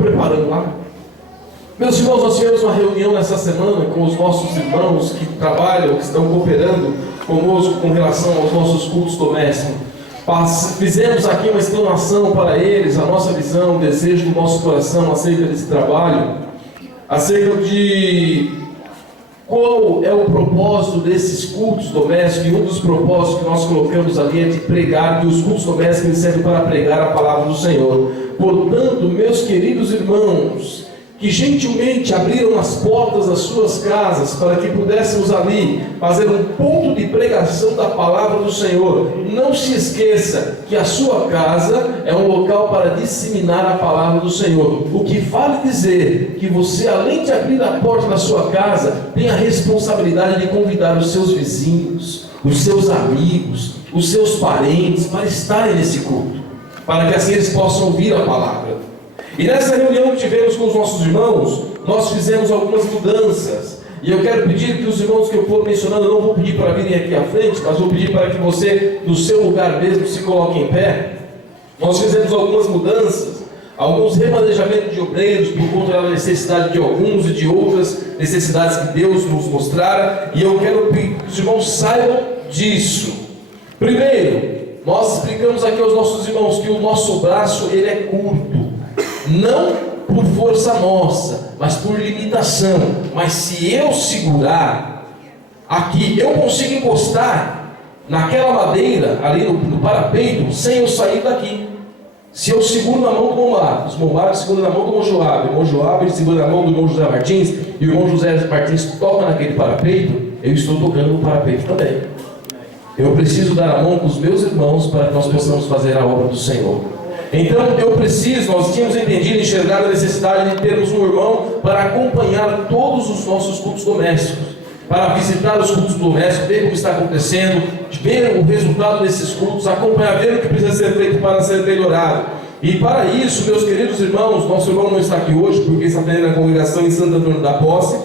Preparando lá. Meus irmãos, nós tivemos uma reunião nessa semana com os nossos irmãos que trabalham, que estão cooperando conosco com relação aos nossos cultos domésticos. Fizemos aqui uma explanação para eles, a nossa visão, o desejo do nosso coração acerca desse trabalho, acerca de qual é o propósito desses cultos domésticos. E um dos propósitos que nós colocamos ali é de pregar, que os cultos domésticos servem para pregar a palavra do Senhor. Portanto, meus queridos irmãos, que gentilmente abriram as portas das suas casas para que pudéssemos ali fazer um ponto de pregação da palavra do Senhor, não se esqueça que a sua casa é um local para disseminar a palavra do Senhor, o que vale dizer que você, além de abrir a porta da sua casa, tem a responsabilidade de convidar os seus vizinhos, os seus amigos, os seus parentes para estarem nesse culto, para que assim eles possam ouvir a palavra. E nessa reunião que tivemos com os nossos irmãos, nós fizemos algumas mudanças. E eu quero pedir que os irmãos que eu for mencionando, eu não vou pedir para virem aqui à frente, mas vou pedir para que você, no seu lugar mesmo, se coloque em pé. Nós fizemos algumas mudanças, alguns remanejamentos de obreiros, por conta da necessidade de alguns e de outras necessidades que Deus nos mostrara. E eu quero que os irmãos saibam disso. Primeiro, nós explicamos aqui aos nossos irmãos que o nosso braço ele é curto. Não por força nossa, mas por limitação. Mas se eu segurar aqui, eu consigo encostar naquela madeira, ali no parapeito, sem eu sair daqui. Se eu seguro na mão do irmão Marcos, o irmão Marcos segura na mão do irmão Joab, o irmão Joab segura na mão do irmão José Martins, e o irmão José Martins toca naquele parapeito, eu estou tocando no parapeito também. Eu preciso dar a mão com os meus irmãos para que nós possamos fazer a obra do Senhor. Então nós tínhamos entendido e enxergado a necessidade de termos um irmão para acompanhar todos os nossos cultos domésticos, para visitar os cultos domésticos, ver como está acontecendo, ver o resultado desses cultos, acompanhar, ver o que precisa ser feito para ser melhorado. E para isso, meus queridos irmãos, nosso irmão não está aqui hoje, porque está atendendo a congregação em Santo Antônio da Posse.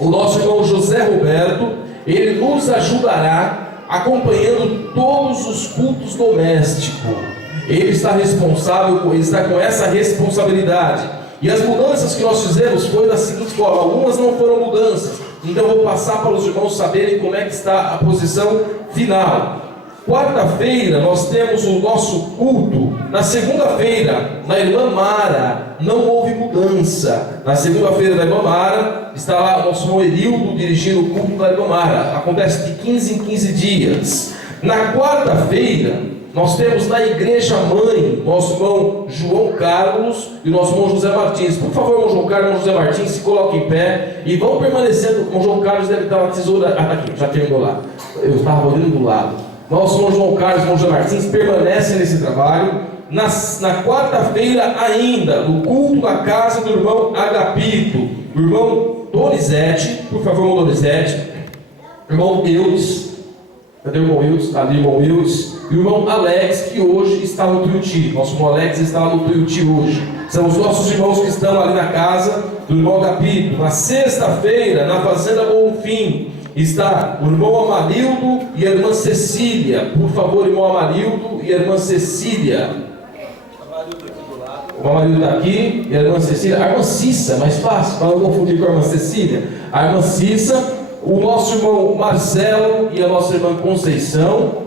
O nosso irmão José Roberto, ele nos ajudará acompanhando todos os cultos domésticos. Ele está responsável, ele está com essa responsabilidade. E as mudanças que nós fizemos foi da seguinte forma: algumas não foram mudanças, então eu vou passar para os irmãos saberem como é que está a posição final. Quarta-feira nós temos o nosso culto. Na segunda-feira, na irmã Mara, não houve mudança. Na segunda-feira da irmã Mara, está lá o nosso irmão Erildo dirigindo o culto da irmã Mara. Acontece de 15 em 15 dias. Na quarta-feira, nós temos na igreja mãe, nosso irmão João Carlos e o nosso irmão José Martins. Por favor, irmão João Carlos e irmão José Martins, se coloquem em pé e vão permanecendo. O irmão João Carlos deve estar na tesoura. Aqui, já terminou lá. Eu estava olhando do lado. Nosso irmão João Carlos e irmão José Martins permanecem nesse trabalho. Na quarta-feira ainda, no culto na casa do irmão Agapito, o irmão Donizete, por favor, irmão Donizete, irmão Eudes. Cadê o irmão Eudes? Ali o irmão Eudes. E o irmão Alex, que hoje está no Tuiuti. Nosso irmão Alex está lá no Tuiuti hoje. São os nossos irmãos que estão ali na casa do irmão Agapito. Na sexta-feira, na Fazenda Bonfim, está o irmão Amarildo e a irmã Cecília. Por favor, irmão Amarildo e a irmã Cecília. O Amarildo está aqui e a irmã Cecília. A irmã Cissa, mais fácil, para não confundir com a irmã Cecília. A irmã Cissa, o nosso irmão Marcelo e a nossa irmã Conceição.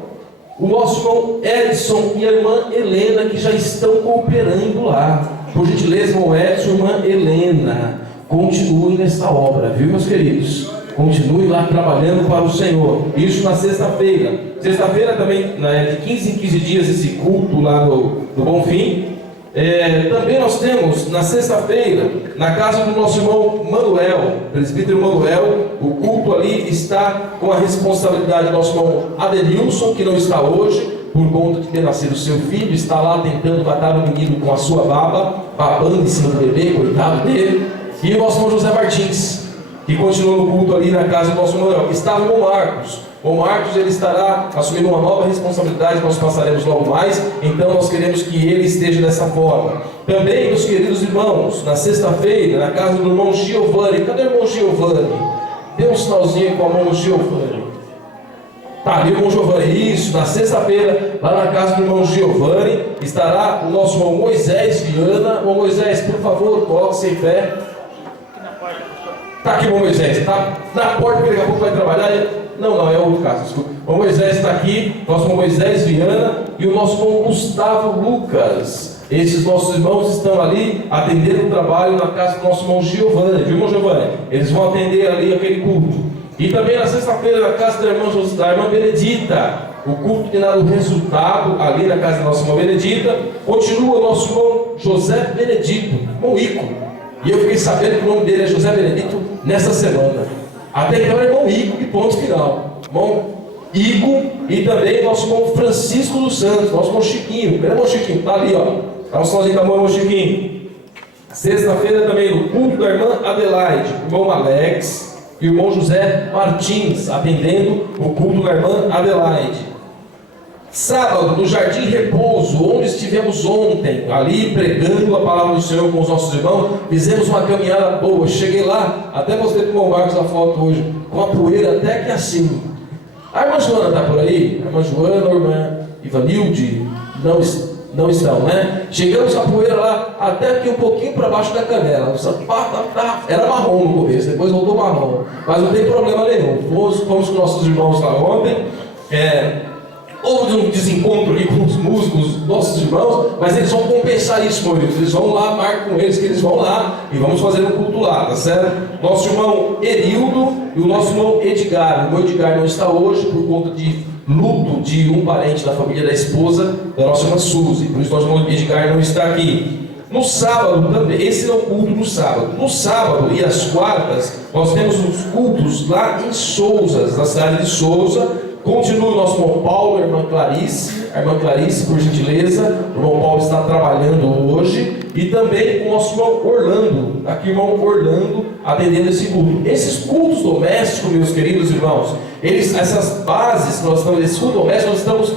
O nosso irmão Edson e a irmã Helena, que já estão cooperando lá. Por gentileza, irmão Edson e irmã Helena, continuem nessa obra, viu, meus queridos? Continuem lá trabalhando para o Senhor. Isso na sexta-feira. Sexta-feira também, de 15 em 15 dias, esse culto lá no Bonfim. Também nós temos na sexta-feira, na casa do nosso irmão Manuel, presbítero Manuel, o culto ali está com a responsabilidade do nosso irmão Adenilson, que não está hoje, por conta de ter nascido o seu filho, está lá tentando matar o menino com a sua baba, babando em cima do bebê, coitado dele, e o nosso irmão José Martins, que continua no culto ali na casa do nosso Manuel. Está o irmão Marcos. O Marcos, ele estará assumindo uma nova responsabilidade, nós passaremos logo mais, então nós queremos que ele esteja dessa forma. Também, meus queridos irmãos, na sexta-feira, na casa do irmão Giovanni. Cadê o irmão Giovanni? Dê um sinalzinho com a mão no Giovanni. Tá ali o irmão Giovanni, isso, na sexta-feira, lá na casa do irmão Giovanni, estará o nosso irmão Moisés Viana. Irmão Moisés, por favor, coloque-se em pé. Tá aqui o irmão Moisés, tá na porta, porque daqui a pouco vai trabalhar. Não, é outro caso, desculpa. O irmão Moisés está aqui, nosso irmão Moisés Viana e o nosso irmão Gustavo Lucas. Esses nossos irmãos estão ali atendendo o trabalho na casa do nosso irmão Giovanni, viu, irmão Giovanni? Eles vão atender ali aquele culto. E também na sexta-feira, na casa da irmã Benedita, o culto tem dado resultado ali na casa da nossa irmã Benedita. Continua o nosso irmão José Benedito, irmão Ico. E eu fiquei sabendo que o nome dele é José Benedito nessa semana. Até então é irmão Ico, e ponto final. Irmão Ico e também nosso irmão Francisco dos Santos, nosso irmão Chiquinho. Cadê o irmão Chiquinho? Está ali, ó. Dá um sozinho da mão, irmão Chiquinho. Sexta-feira também no culto da irmã Adelaide, o irmão Alex e o irmão José Martins, atendendo o culto da irmã Adelaide. Sábado, no Jardim Repouso, onde estivemos ontem, ali pregando a palavra do Senhor com os nossos irmãos, fizemos uma caminhada boa. Cheguei lá, até mostrei para o irmão Marcos a foto hoje, com a poeira até aqui assim. A irmã Joana está por aí? A irmã Joana, a irmã Ivanilde, não estão, né? Chegamos a poeira lá, até aqui um pouquinho para baixo da canela. O sapato era marrom no começo, depois voltou marrom. Mas não tem problema nenhum. Fomos com nossos irmãos lá ontem. Houve um desencontro ali com os músicos, nossos irmãos, mas eles vão compensar isso, meu Deus. Eles vão lá, marca com eles que eles vão lá e vamos fazer um culto lá, tá certo? Nosso irmão Erildo e o nosso irmão Edgar. O irmão Edgar não está hoje por conta de luto de um parente da família da esposa da nossa irmã Suzy, por isso nosso irmão Edgar não está aqui. No sábado também, esse é o culto no sábado. No sábado e às quartas, nós temos os cultos lá em Souzas, na cidade de Souza. Continua o nosso irmão Paulo, a irmã Clarice, por gentileza. O irmão Paulo está trabalhando hoje. E também o nosso irmão Orlando, aqui o irmão Orlando, atendendo esse culto. Esses cultos domésticos, meus queridos irmãos, essas bases que nós estamos, esses cultos domésticos, nós estamos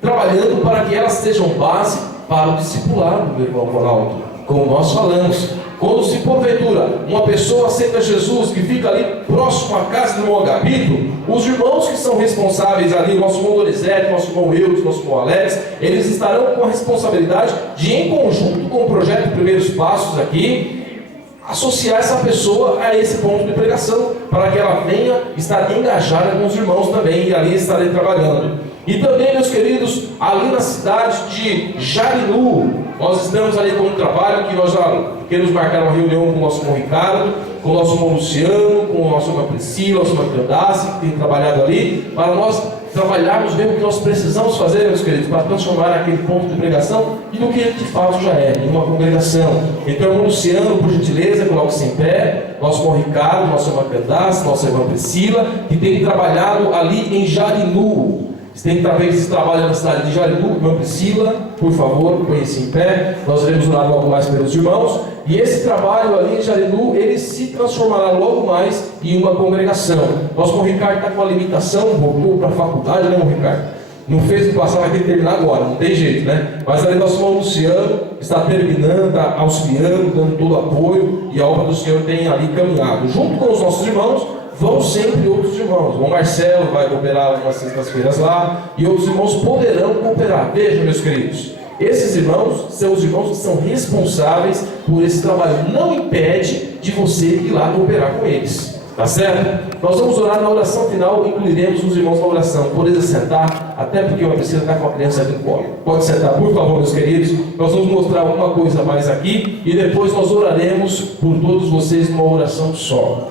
trabalhando para que elas sejam base para o discipulado, meu irmão Ronaldo. Como nós falamos, quando se porventura uma pessoa aceita Jesus, que fica ali próximo à casa do irmão Agapito, os irmãos que são responsáveis ali, o nosso irmão Donizete, nosso irmão Eudes, nosso irmão Alex, eles estarão com a responsabilidade de, em conjunto com o projeto Primeiros Passos aqui, associar essa pessoa a esse ponto de pregação, para que ela venha estar engajada com os irmãos também, e ali estarem trabalhando. E também, meus queridos, ali na cidade de Jarinu, nós estamos ali com um trabalho que nós já queremos marcar uma reunião com o nosso irmão Ricardo, com o nosso irmão Luciano, com a nossa irmã Priscila, a nossa irmã Candace, que tem trabalhado ali, para nós trabalharmos bem o que nós precisamos fazer, meus queridos, para transformar aquele ponto de pregação e do que de fato já é, em uma congregação. Então, irmão Luciano, por gentileza, coloque-se em pé, nosso irmão Ricardo, nossa irmã Candace, nossa irmã Priscila, que tem trabalhado ali em Jarinu. Tem talvez esse trabalho na cidade de Jarinu, irmã Priscila, por favor, põe-se em pé. Nós iremos orar logo mais pelos irmãos. E esse trabalho ali em Jarinu, ele se transformará logo mais em uma congregação. Nosso irmão Ricardo está com uma limitação, voltou para a faculdade, né, irmão Ricardo? Não fez o passar, vai ter que terminar agora, não tem jeito, né? Mas ali nosso irmão Luciano está terminando, está auxiliando, dando todo o apoio, e a obra do Senhor tem ali caminhado. Junto com os nossos irmãos, vão sempre outros irmãos. O irmão Marcelo vai cooperar algumas sextas-feiras lá, e outros irmãos poderão cooperar. Vejam, meus queridos, esses irmãos são os irmãos que são responsáveis por esse trabalho. Não impede de você ir lá cooperar com eles, tá certo? Nós vamos orar na oração final, incluiremos os irmãos na oração. Podem sentar, até porque uma precisa estar com a criança ali no colo. Pode sentar, por favor, meus queridos. Nós vamos mostrar alguma coisa mais aqui, e depois nós oraremos por todos vocês numa oração só.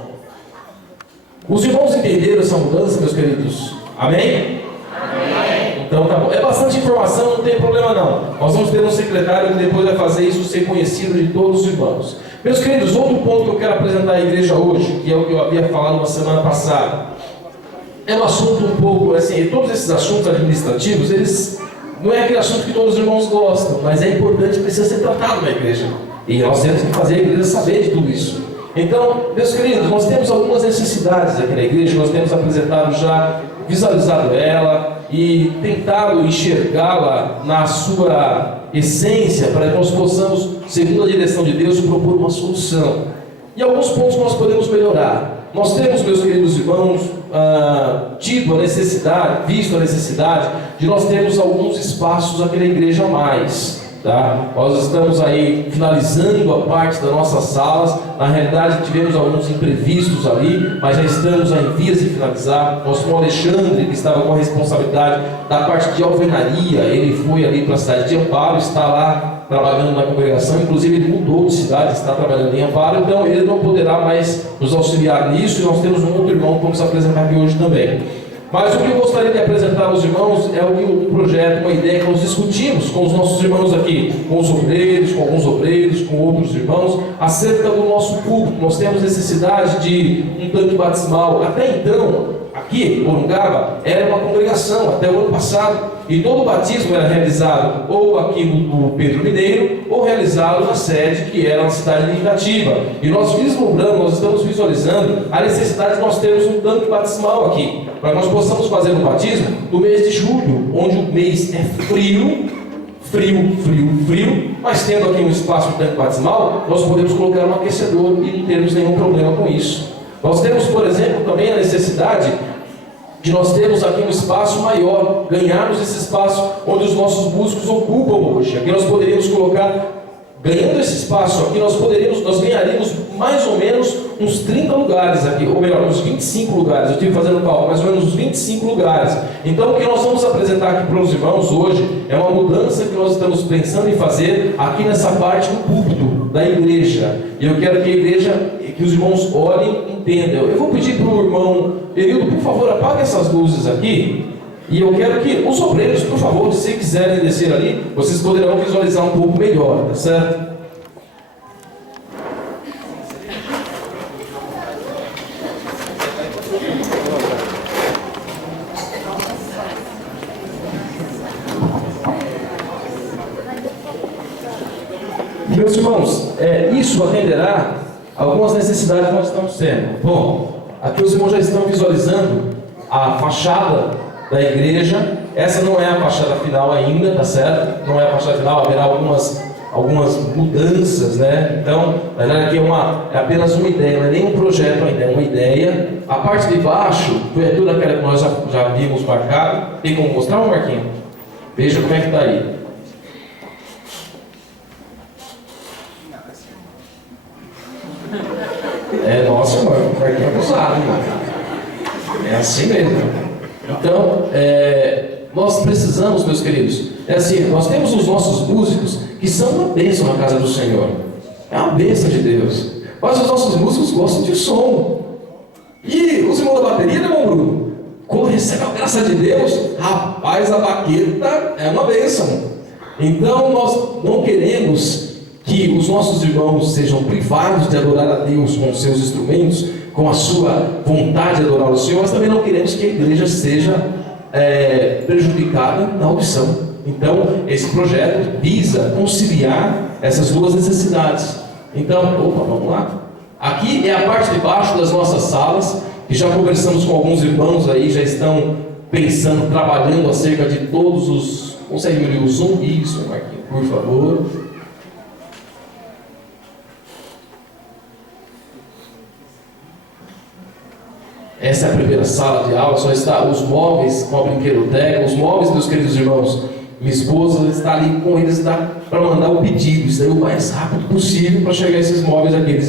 Os irmãos entenderam essa mudança, meus queridos? Amém? Amém. Então tá bom. É bastante informação, não tem problema não. Nós vamos ter um secretário que depois vai fazer isso ser conhecido de todos os irmãos. Meus queridos, outro ponto que eu quero apresentar à igreja hoje, que é o que eu havia falado na semana passada, é um assunto um pouco, assim, todos esses assuntos administrativos, eles não é aquele assunto que todos os irmãos gostam, mas é importante, precisa ser tratado na igreja. E nós temos que fazer a igreja saber de tudo isso. Então, meus queridos, nós temos algumas necessidades aqui na igreja, nós temos apresentado já, visualizado ela e tentado enxergá-la na sua essência, para que nós possamos, segundo a direção de Deus, propor uma solução. E alguns pontos nós podemos melhorar. Nós temos, meus queridos irmãos, tido a necessidade, visto a necessidade de nós termos alguns espaços aqui na igreja a mais. Tá? Nós estamos aí finalizando a parte das nossas salas. Na realidade tivemos alguns imprevistos ali, mas já estamos em vias de finalizar. Nosso irmão Alexandre, que estava com a responsabilidade da parte de alvenaria, ele foi ali para a cidade de Amparo, está lá trabalhando na congregação. Inclusive ele mudou de cidade, está trabalhando em Amparo, então ele não poderá mais nos auxiliar nisso, e nós temos um outro irmão que vamos apresentar aqui hoje também. Mas o que eu gostaria de apresentar aos irmãos é um projeto, uma ideia que nós discutimos com os nossos irmãos aqui, com os obreiros, com alguns obreiros, com outros irmãos, acerca do nosso culto. Nós temos necessidade de um tanque batismal. Até então, aqui, Porungaba, era uma congregação, até o ano passado, e todo o batismo era realizado ou aqui no Pedro Mineiro, ou realizado na sede, que era na cidade de Itatiba. E nós vislumbramos, nós estamos visualizando a necessidade de nós termos um tanque batismal aqui, para que nós possamos fazer um batismo no mês de julho, onde o mês é frio, mas tendo aqui um espaço de tanque batismal, nós podemos colocar um aquecedor e não termos nenhum problema com isso. Nós temos, por exemplo, também a necessidade de nós termos aqui um espaço maior, ganharmos esse espaço onde os nossos músicos ocupam hoje. Aqui nós poderíamos colocar, ganhando esse espaço aqui, nós ganharíamos mais ou menos uns 30 lugares aqui, ou melhor, uns 25 lugares. Eu estive fazendo cálculo, mais ou menos uns 25 lugares. Então o que nós vamos apresentar aqui para os irmãos hoje é uma mudança que nós estamos pensando em fazer aqui nessa parte do púlpito da igreja. E eu quero que a igreja, que os irmãos olhem e entendam. Eu vou pedir para o irmão Período, por favor, apague essas luzes aqui. E eu quero que os obreiros, por favor, se quiserem descer ali, vocês poderão visualizar um pouco melhor, tá certo? Meus irmãos, isso atenderá algumas necessidades que nós estamos tendo. Bom, aqui os irmãos já estão visualizando a fachada da igreja. Essa não é a fachada final ainda, tá certo? Não é a fachada final, haverá algumas mudanças, né? Então, na verdade aqui é apenas uma ideia, não é nem um projeto ainda, é uma ideia. A parte de baixo foi tudo aquela que nós já vimos marcado. Tem como mostrar, Marquinhos? Veja como é que está aí. Nossa, mano, o Marquinhos é abusado, mano. É assim mesmo. Então, nós precisamos, meus queridos, nós temos os nossos músicos que são uma bênção na casa do Senhor. É uma bênção de Deus. Mas os nossos músicos gostam de som. E os irmãos da bateria, né, irmão Bruno? Quando recebe a graça de Deus, rapaz, a baqueta é uma bênção. Então, nós não queremos que os nossos irmãos sejam privados de adorar a Deus com os seus instrumentos, com a sua vontade de adorar o Senhor, mas também não queremos que a igreja seja prejudicada na audição. Então, esse projeto visa conciliar essas duas necessidades. Então, vamos lá. Aqui é a parte de baixo das nossas salas, e já conversamos com alguns irmãos aí, já estão pensando, trabalhando acerca de todos os... Consegue me ler o som? Isso, Marquinhos, por favor. Essa é a primeira sala de aula, só está os móveis com a brinquedoteca, os móveis, meus queridos irmãos. Minha esposa está ali com eles para mandar o pedido, isso aí o mais rápido possível para chegar esses móveis aqui.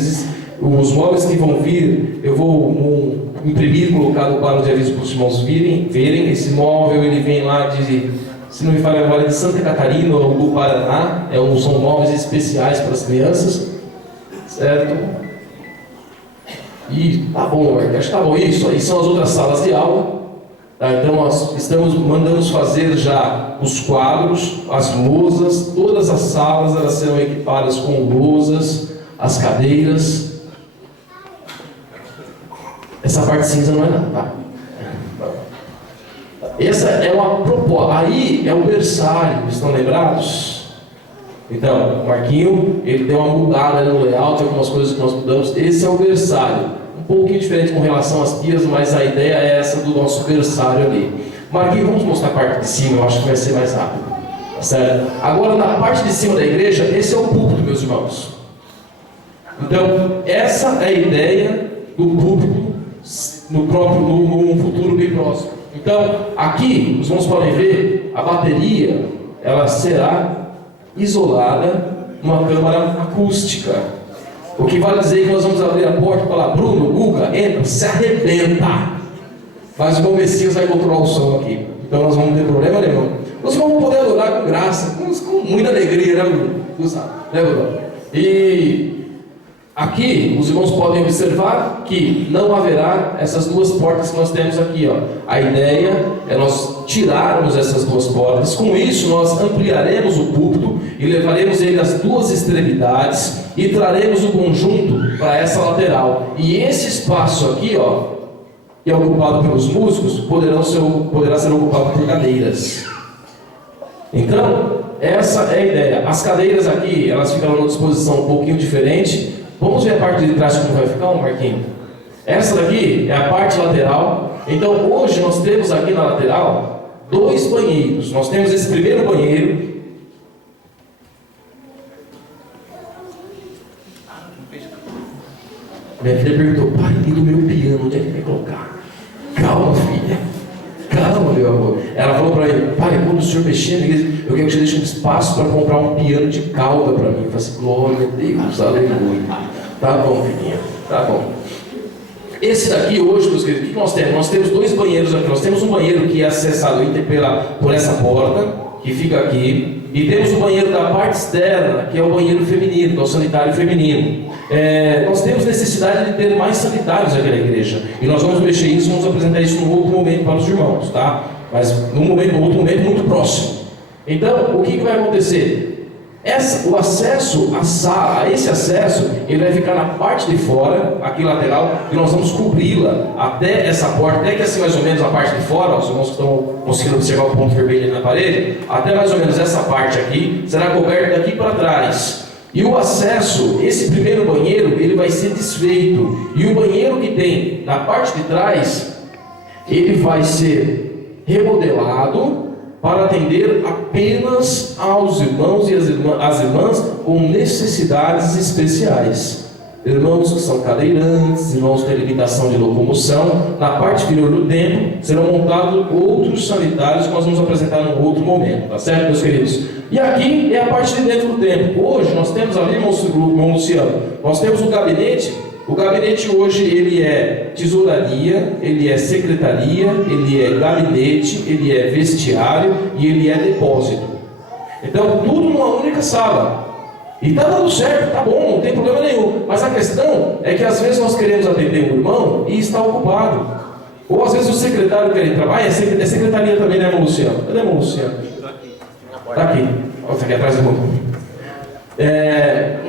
Os móveis que vão vir, eu vou imprimir e colocar no quadro de aviso para os irmãos verem. Esse móvel, ele vem lá de, se não me falha agora, de Santa Catarina ou do Paraná. São móveis especiais para as crianças, certo? E tá bom, acho que tá bom. Isso aí são as outras salas de aula. Tá? Então nós mandamos fazer já os quadros, as lousas, todas as salas elas serão equipadas com lousas, as cadeiras. Essa parte cinza não é nada, tá? Essa é uma proposta. Aí é o berçário, estão lembrados? Então, o Marquinho, ele deu uma mudada no layout, algumas coisas que nós mudamos. Esse é o berçário. Um pouquinho diferente com relação às pias, mas a ideia é essa do nosso berçário ali. Marquinhos, vamos mostrar a parte de cima, eu acho que vai ser mais rápido. Tá certo? Agora, na parte de cima da igreja, esse é o púlpito, meus irmãos. Então, essa é a ideia do púlpito no futuro bem próximo. Então, aqui, os irmãos podem ver, a bateria, ela será isolada numa câmara acústica. O que vale dizer que nós vamos abrir a porta e falar: Bruno, Guga, entra, se arrebenta. Mas o bom Messias vai controlar o som aqui. Então nós vamos ter problema nenhum. Nós vamos poder adorar com graça, com muita alegria, né, Bruno? Né, Bruno? E aqui os irmãos podem observar que não haverá essas duas portas que nós temos aqui, ó. A ideia é nós tirarmos essas duas portas. Com isso nós ampliaremos o púlpito e levaremos ele às duas extremidades e traremos o conjunto para essa lateral. E esse espaço aqui, ó, que é ocupado pelos músicos, poderá ser ocupado por cadeiras. Então, essa é a ideia. As cadeiras aqui, elas ficarão numa disposição um pouquinho diferente. Vamos ver a parte de trás como vai ficar, Marquinhos? Essa daqui é a parte lateral. Então, hoje nós temos aqui na lateral 2 banheiros. Nós temos esse primeiro banheiro. Minha filha perguntou: pai, e do meu piano, onde é que vai colocar? Calma, filha. Calma, meu amor. Ela falou para ele: pai, quando o senhor mexer na igreja, eu quero que você deixe um espaço para comprar um piano de cauda para mim. Eu falei assim: glória a Deus, aleluia. Tá bom, filhinha, tá bom. Esse daqui hoje, meus queridos, o que nós temos? Nós temos 2 banheiros aqui. Nós temos um banheiro que é acessado por essa porta, que fica aqui. E temos o banheiro da parte externa, que é o banheiro feminino, que é o sanitário feminino. Nós temos necessidade de ter mais sanitários aqui na igreja. E nós vamos mexer isso, vamos apresentar isso num outro momento para os irmãos, tá? Mas num outro momento muito próximo. Então, o que vai acontecer? O acesso à sala, esse acesso, ele vai ficar na parte de fora, aqui lateral, e nós vamos cobri-la até essa porta, até que assim mais ou menos a parte de fora, os irmãos que estão conseguindo observar o ponto vermelho ali na parede, até mais ou menos essa parte aqui, será coberta daqui para trás. E o acesso, esse primeiro banheiro, ele vai ser desfeito. E o banheiro que tem na parte de trás, ele vai ser remodelado para atender apenas aos irmãos e as irmãs com necessidades especiais. Irmãos que são cadeirantes, irmãos que têm limitação de locomoção. Na parte inferior do templo serão montados outros sanitários que nós vamos apresentar num outro momento, tá certo, meus queridos? E aqui é a parte de dentro do templo. Hoje nós temos ali, irmão Luciano, nós temos um gabinete. O gabinete hoje ele é tesouraria, ele é secretaria, ele é gabinete, ele é vestiário e ele é depósito. Então tudo numa única sala. E está dando certo, tá bom, não tem problema nenhum. Mas a questão é que às vezes nós queremos atender um irmão e está ocupado. Ou às vezes o secretário quer entrar. É secretaria também, né, irmão Luciano? Cadê o irmão Luciano? Está aqui. Está aqui atrás do mundo.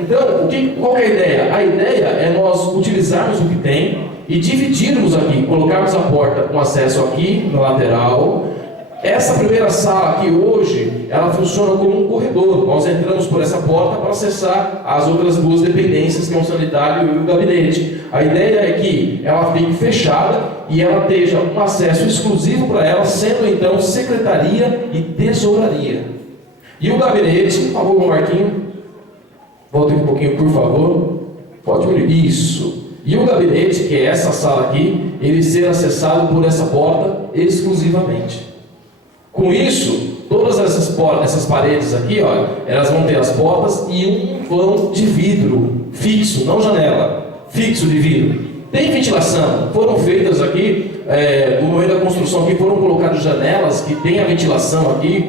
Então, qual que é a ideia? A ideia é nós utilizarmos o que tem e dividirmos aqui, colocarmos a porta com acesso aqui na lateral. Essa primeira sala aqui hoje, ela funciona como um corredor. Nós entramos por essa porta para acessar as outras 2 dependências, que é o sanitário e o gabinete. A ideia é que ela fique fechada e ela tenha um acesso exclusivo para ela, sendo então secretaria e tesouraria. E o gabinete, por favor, Marquinho. Volta um pouquinho, por favor. Pode ir. Isso. E o gabinete, que é essa sala aqui, ele ser acessado por essa porta exclusivamente. Com isso, todas essas paredes aqui, ó, elas vão ter as portas e um vão de vidro fixo, não janela, fixo de vidro. Tem ventilação. Foram feitas aqui, no momento da construção aqui, foram colocadas janelas que tem a ventilação aqui.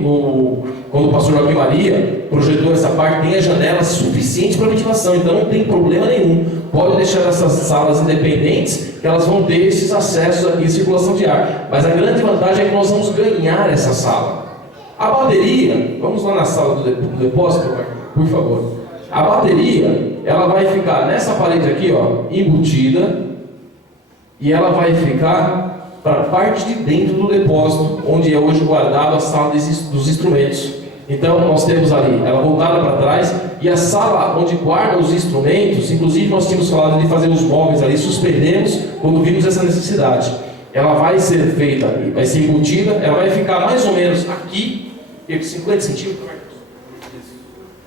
Quando o pastor Joaquim Maria projetou essa parte, tem as janelas suficientes para ventilação, então não tem problema nenhum. Pode deixar essas salas independentes, que elas vão ter esses acessos aqui, circulação de ar. Mas a grande vantagem é que nós vamos ganhar essa sala. A bateria, vamos lá na sala do depósito, por favor. A bateria, ela vai ficar nessa parede aqui, ó, embutida, e ela vai ficar para a parte de dentro do depósito, onde é hoje guardado a sala dos instrumentos. Então nós temos ali, ela voltada para trás, e a sala onde guarda os instrumentos, inclusive nós tínhamos falado de fazer os móveis ali, suspendemos quando vimos essa necessidade. Ela vai ser feita, vai ser embutida, ela vai ficar mais ou menos aqui, 50 centímetros,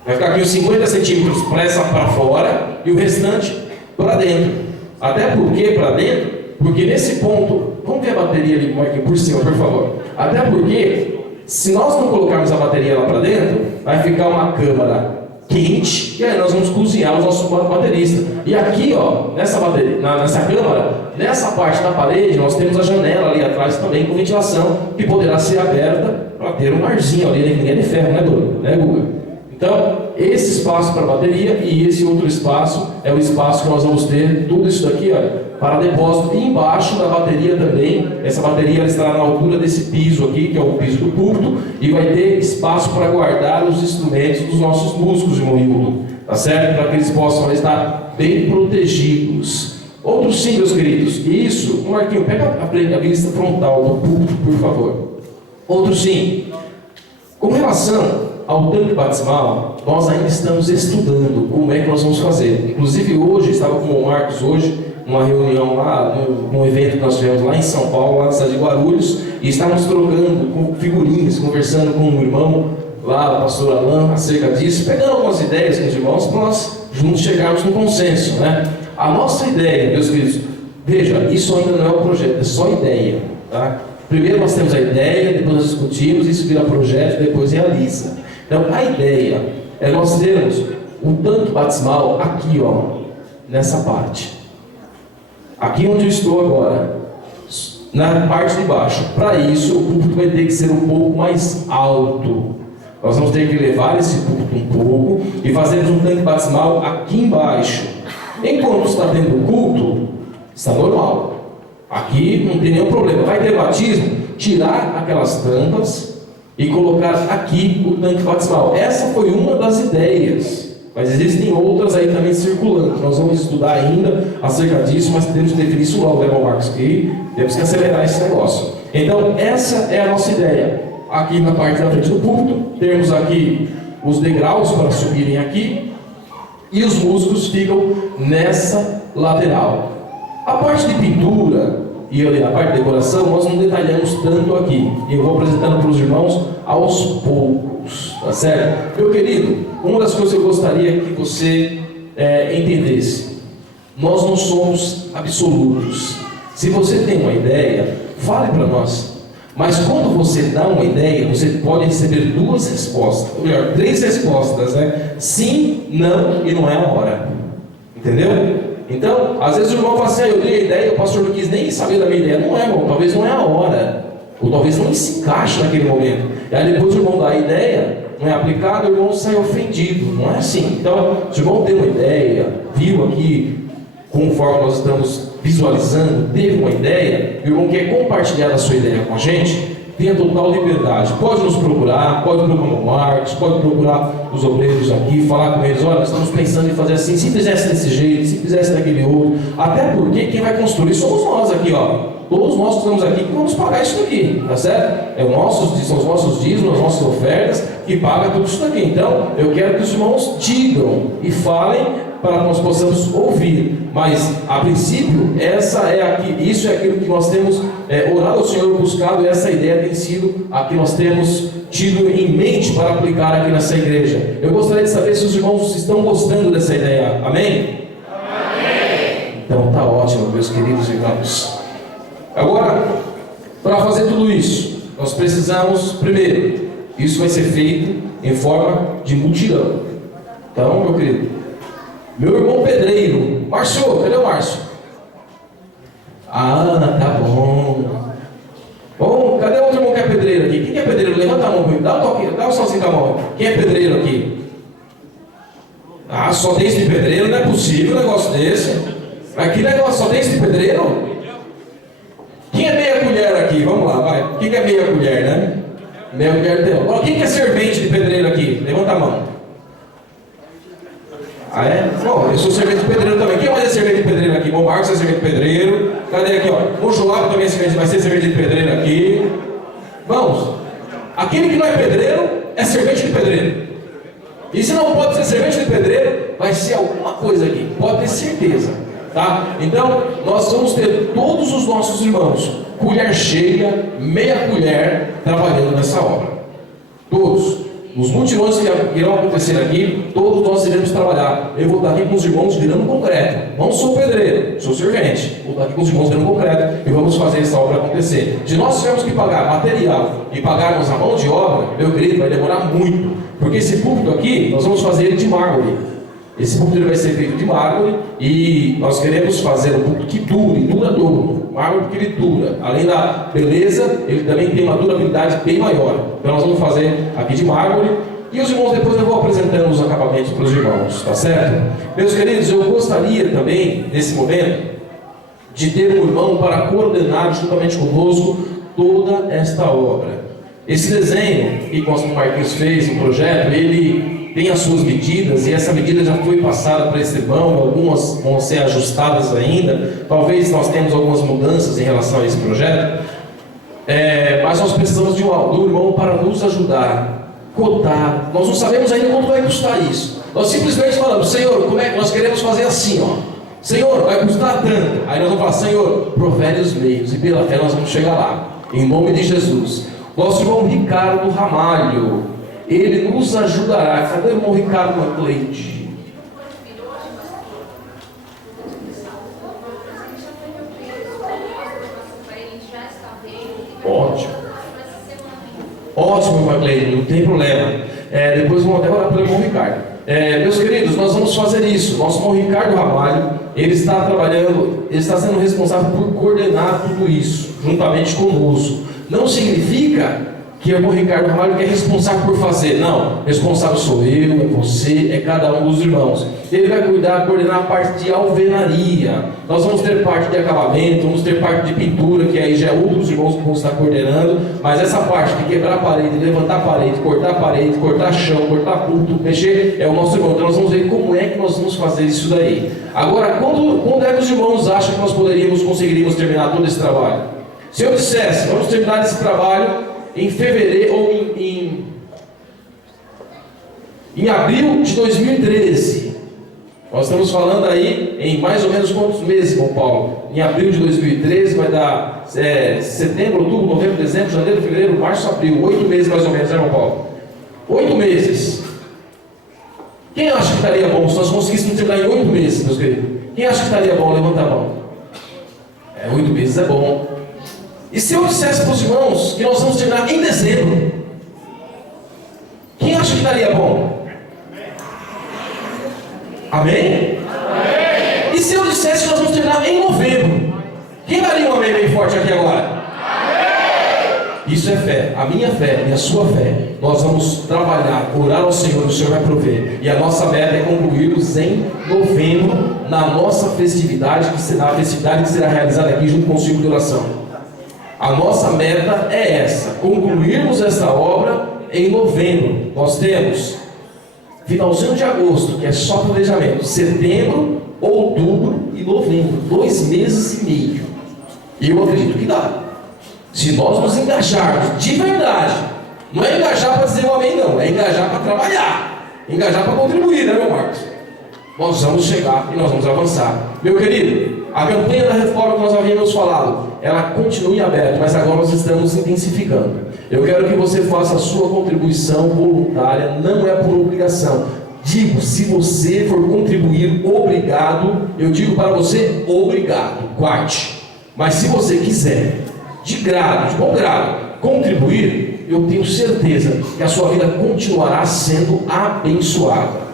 vai ficar aqui uns 50 centímetros para fora e o restante para dentro. Até porque para dentro Porque nesse ponto, vamos ver a bateria ali, Marquinhos, por cima, por favor. Até porque, se nós não colocarmos a bateria lá para dentro, vai ficar uma câmara quente, e aí nós vamos cozinhar o nosso baterista. E aqui, ó, nessa bateria, nessa câmara, nessa parte da parede, nós temos a janela ali atrás também com ventilação, que poderá ser aberta para ter um arzinho ali, ninguém é de ferro, né, Douglas? Né, Guga? Então, esse espaço para bateria e esse outro espaço é o espaço que nós vamos ter, tudo isso daqui, olha, para depósito. E embaixo da bateria também, essa bateria estará na altura desse piso aqui, que é o piso do púlpito, e vai ter espaço para guardar os instrumentos dos nossos músicos, irmão Hildo, tá certo? Para que eles possam estar bem protegidos. Outro sim, meus queridos, isso, Marquinho, pega a vista frontal do púlpito, por favor. Outro sim, com relação ao tanque batismal, nós ainda estamos estudando como é que nós vamos fazer. Inclusive hoje, estava com o Marcos hoje, numa reunião lá, num evento que nós tivemos lá em São Paulo, lá na cidade de Guarulhos, e estávamos trocando figurinhas, conversando com um irmão lá, o pastor Alain, acerca disso, pegando algumas ideias com os irmãos para nós juntos chegarmos num consenso, né? A nossa ideia, meus queridos, veja, isso ainda não é um projeto, é só ideia, tá? Primeiro nós temos a ideia, depois nós discutimos, isso vira projeto, depois realiza. Então, a ideia é nós termos um tanque batismal aqui, ó, nessa parte. Aqui onde eu estou agora, na parte de baixo. Para isso, o púlpito vai ter que ser um pouco mais alto. Nós vamos ter que levar esse púlpito um pouco e fazermos um tanque batismal aqui embaixo. Enquanto está tendo culto, está normal. Aqui não tem nenhum problema. Vai ter batismo, tirar aquelas tampas e colocar aqui o tanque batismal. Essa foi uma das ideias, mas existem outras aí também circulando. Nós vamos estudar ainda acerca disso, mas temos que definir isso logo, né, Marcos? Que temos que acelerar esse negócio. Então, essa é a nossa ideia. Aqui na parte da frente do púlpito, temos aqui os degraus para subirem aqui, e os músicos ficam nessa lateral. A parte de pintura e a parte de decoração, nós não detalhamos tanto aqui. Eu vou apresentando para os irmãos aos poucos, tá certo? Meu querido, uma das coisas que eu gostaria que você entendesse: nós não somos absolutos. Se você tem uma ideia, fale para nós. Mas quando você dá uma ideia, você pode receber duas respostas, ou melhor, três respostas, né? Sim, não e não é a hora. Entendeu? Então, às vezes o irmão fala assim: eu dei a ideia, o pastor não quis nem saber da minha ideia. Não é, irmão, talvez não é a hora, ou talvez não se encaixe naquele momento. E aí depois o irmão dá a ideia, não é aplicado, o irmão sai ofendido. Não é assim. Então, se o irmão tem uma ideia, viu aqui, conforme nós estamos visualizando, teve uma ideia, e o irmão quer compartilhar a sua ideia com a gente, tenha total liberdade. Pode nos procurar, pode procurar o Marcos, pode procurar os obreiros aqui, falar com eles: olha, estamos pensando em fazer assim, se fizesse desse jeito, se fizesse daquele outro. Até porque quem vai construir somos nós aqui, ó. Todos nós que estamos aqui que vamos pagar isso daqui, tá certo? São os nossos dízimos, as nossas ofertas que pagam tudo isso daqui. Então, eu quero que os irmãos digam e falem para que nós possamos ouvir. Mas, a princípio, isso é aquilo que nós temos orado ao Senhor, buscado, e essa ideia tem sido a que nós temos tido em mente para aplicar aqui nessa igreja. Eu gostaria de saber se os irmãos estão gostando dessa ideia. Amém? Amém! Então tá ótimo, meus queridos irmãos. Agora, para fazer tudo isso, nós precisamos, primeiro, isso vai ser feito em forma de mutirão. Então, meu querido, meu irmão pedreiro, Márcio, cadê o Márcio? Ah, tá bom. Bom, cadê o outro irmão que é pedreiro aqui? Quem que é pedreiro? Levanta a mão comigo, dá um toque, dá um sozinho com a mão. Quem é pedreiro aqui? Ah, só tem esse de pedreiro? Não é possível um negócio desse. Mas que negócio, só tem esse de pedreiro? Quem é meia colher aqui? Vamos lá, vai. Quem que é meia colher, né? Meia colher tem. Agora, quem que é servente de pedreiro aqui? Levanta a mão. Ah, é? Bom, eu sou servente de pedreiro também. Quem mais é servente de pedreiro aqui? Bom, Marcos é servente de pedreiro. Cadê aqui, ó? O Joab também vai ser servente de pedreiro aqui. Vamos. Aquele que não é pedreiro é servente de pedreiro. E se não pode ser servente de pedreiro, vai ser alguma coisa aqui. Pode ter certeza. Tá? Então, nós vamos ter todos os nossos irmãos, colher cheia, meia colher, trabalhando nessa obra. Todos. Nos mutirões que irão acontecer aqui, todos nós iremos trabalhar. Eu vou estar aqui com os irmãos virando concreto. Não sou pedreiro, sou servente. Vou estar aqui com os irmãos virando concreto e vamos fazer essa obra acontecer. Se nós tivermos que pagar material e pagarmos a mão de obra, meu querido, vai demorar muito. Porque esse púlpito aqui, nós vamos fazer ele de mármore. Esse púlpito vai ser feito de mármore e nós queremos fazer um púlpito que dure, duradouro. Mármore porque ele dura. Além da beleza, ele também tem uma durabilidade bem maior. Então nós vamos fazer aqui de mármore. E os irmãos, depois eu vou apresentando os acabamentos para os irmãos, tá certo? Meus queridos, eu gostaria também, nesse momento, de ter um irmão para coordenar juntamente conosco toda esta obra. Esse desenho que o pastor Marquinhos fez, um projeto, ele tem as suas medidas, e essa medida já foi passada para esse irmão, algumas vão ser ajustadas ainda, talvez nós tenhamos algumas mudanças em relação a esse projeto, mas nós precisamos do irmão para nos ajudar, cotar. Nós não sabemos ainda quanto vai custar isso, nós simplesmente falamos: Senhor, como é que nós queremos fazer assim, ó? Senhor, vai custar tanto. Aí nós vamos falar: Senhor, provede os meios, e pela fé nós vamos chegar lá, em nome de Jesus. Nosso irmão Ricardo Ramalho, ele nos ajudará. Cadê o irmão Ricardo Macleide? Ótimo. Ótimo, Macleide, não tem problema. Depois vamos até orar pelo irmão Ricardo. Meus queridos, nós vamos fazer isso. Nosso irmão Ricardo Ramalho, ele está trabalhando, ele está sendo responsável por coordenar tudo isso, juntamente conosco. Não significa que o irmão Ricardo Ramalho é responsável por fazer. Não, responsável sou eu, é você, é cada um dos irmãos. Ele vai coordenar a parte de alvenaria. Nós vamos ter parte de acabamento, vamos ter parte de pintura, que aí já é outros irmãos que vão estar coordenando. Mas essa parte de quebrar a parede, levantar a parede, cortar chão, cortar púlpito, mexer, é o nosso irmão. Então nós vamos ver como é que nós vamos fazer isso daí. Agora, quando é que os irmãos acham que nós conseguiríamos terminar todo esse trabalho? Se eu dissesse: vamos terminar esse trabalho em fevereiro ou em abril de 2013. Nós estamos falando aí em mais ou menos quantos meses, irmão Paulo? Em abril de 2013 vai dar setembro, outubro, novembro, dezembro, janeiro, fevereiro, março, abril. 8 meses mais ou menos, né, irmão Paulo? 8 meses. Quem acha que estaria bom se nós conseguíssemos terminar em 8 meses, meus queridos? Quem acha que estaria bom? Levanta a mão. 8 meses é bom. E se eu dissesse para os irmãos que nós vamos terminar em dezembro? Quem acha que estaria bom? Amém? Amém? E se eu dissesse que nós vamos terminar em novembro? Quem daria um amém bem forte aqui agora? Amém? Isso é fé, a minha fé e a sua fé. Nós vamos trabalhar, orar ao Senhor, o Senhor vai prover. E a nossa meta é concluirmos em novembro, na nossa festividade, que será realizada aqui junto com o ciclo de oração. A nossa meta é essa: concluirmos essa obra em novembro. Nós temos finalzinho de agosto, que é só planejamento, setembro, outubro e novembro, 2 meses e meio. E eu acredito que dá. Se nós nos engajarmos de verdade, não é engajar para dizer um amém, não, é engajar para trabalhar, engajar para contribuir, né, meu Marcos? Nós vamos chegar e nós vamos avançar. Meu querido, a campanha da reforma que nós havíamos falado, ela continua em aberto, mas agora nós estamos intensificando. Eu quero que você faça a sua contribuição voluntária, não é por obrigação. Digo, se você for contribuir obrigado, eu digo para você, obrigado, guarde. Mas se você quiser, de grado, de bom grado, contribuir, eu tenho certeza que a sua vida continuará sendo abençoada.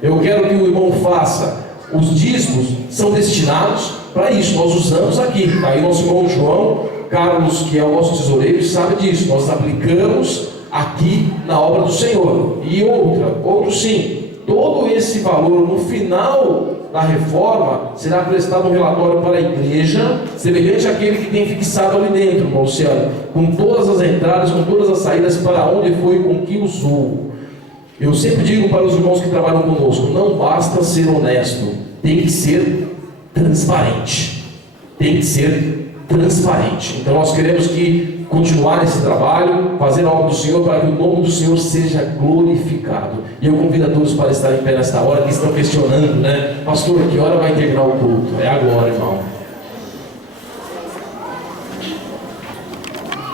Eu quero que o irmão faça. Os dízimos são destinados para isso, nós usamos aqui. Aí nosso irmão João Carlos, que é o nosso tesoureiro, sabe disso. Nós aplicamos aqui na obra do Senhor. E outro sim, todo esse valor no final da reforma será prestado um relatório para a igreja, semelhante àquele que tem fixado ali dentro, irmão Luciano, com todas as entradas, com todas as saídas, para onde foi, com que usou. Eu sempre digo para os irmãos que trabalham conosco: não basta ser honesto, tem que ser transparente. Tem que ser transparente. Então nós queremos continuar esse trabalho, fazer a obra do Senhor, para que o nome do Senhor seja glorificado. E eu convido a todos para estarem em pé nesta hora, que estão questionando, né? Pastor, que hora vai terminar o culto? É agora, irmão.